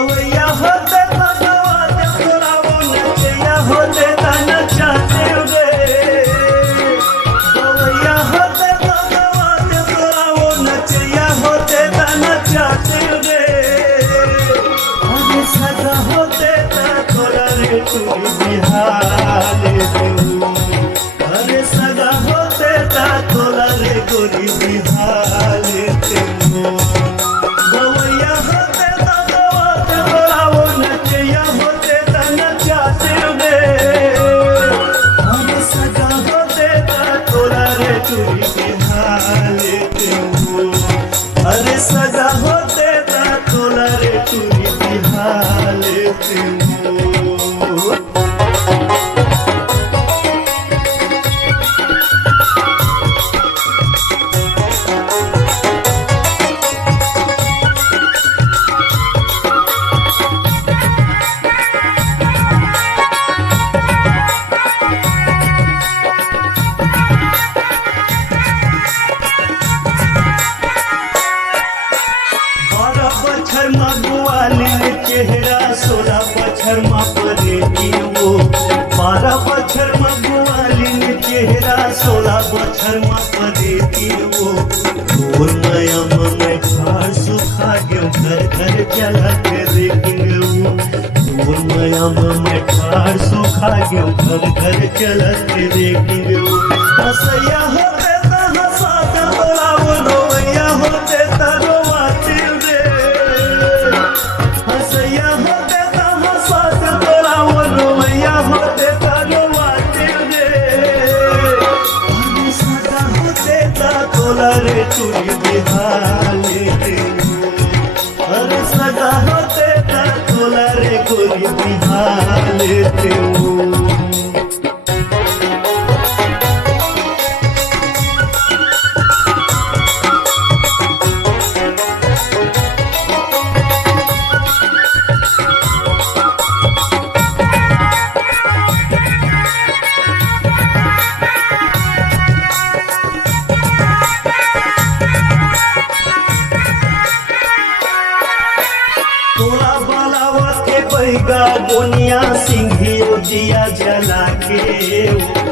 गवैया होते भगवान तोरा वो नचैया होते ताना चाहते रे गवैया होते भगवान तोरा वो नचैया होते ताना चाहते रे अरे सगा होते ता तोरा रे तू बिहार अरे सगा होते ता तोरा रे गोरी बिहार गवैया होते भगवान तोरा वो नचैया होते ताना चाहते रे अरे सगा होते ता तोरा रे चूड़ी बिहार अरे सगा होते ता तोरा रे चूड़ी बिहार चेहरा 16 बछर परे वो 12 बछर मगुआलिन चेहरा 16 बछर परे वो तोर नया में खार सुखा गयो घर घर चलत रेकिंग तोर नया में खार सुखा गयो घर घर चलत रेकिंग हसैया होते ता हंसा तोरा वो रोवैया होते ता रोवाते रे हसैया होते ता हंसा तोरा वो रोवैया होते ता रोवाते रे अरे सगा होते ता तोरा रे चूड़ी बिहार अरे सगा होते ता तोरा रे गोरी बिहार लेते तोला बालावा के बैगा बोनिया सिंघियो दिया जला के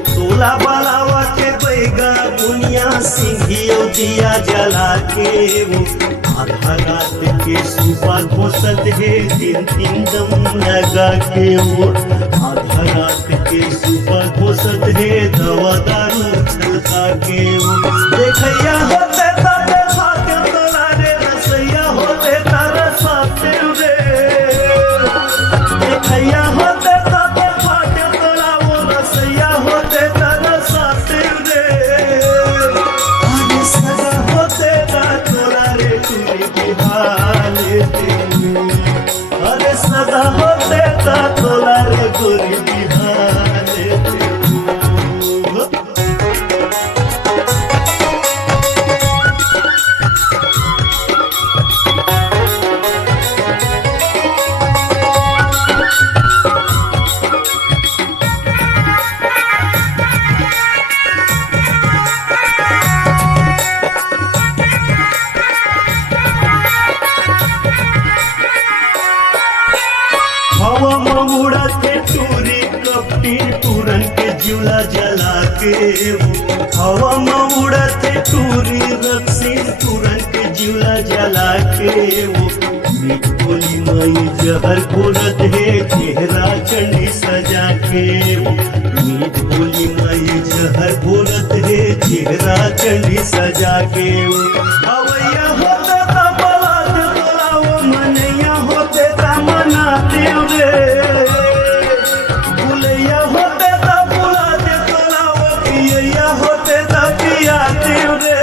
तोला बालावा के बैगा बोनिया सिंघियो दिया जला के आधा रात के सुबह घोषत है दिन दिन दम लगा के आधा रात के सुबह घोषत है दवा दारू छलका के देखैया होते तारे भाग्य तोरा रे रसैया होते तारा साथे रे देखैया होते तारे भाग्य तोरा वो रसैया होते तारा साथे रे अरे सगा होते ता तोरा रे चूड़ी बिहार अरे सगा होते ता तोरा रे गोरी बिहार हवा ममुड़ा के टूरी कपटी टूरन के जिला जला के हवा ममुड़ा के टूरी रक्सी टूरन के जिला जला के मीठ बोली माई जहर बोलत है चेहरा चंडी सजा के मीठ बोली माई जहर बोलत है चेहरा चंडी सजा के हवैया होता ता बलात तोरा वो मनैया होते ता मनाते रे बुलैया होते ता बुलाते तोरा वो पियैया होते ता पियाते रे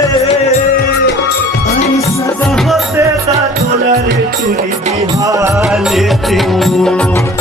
अरे सगा होते ता तोरा रे चूड़ी बिहार लेते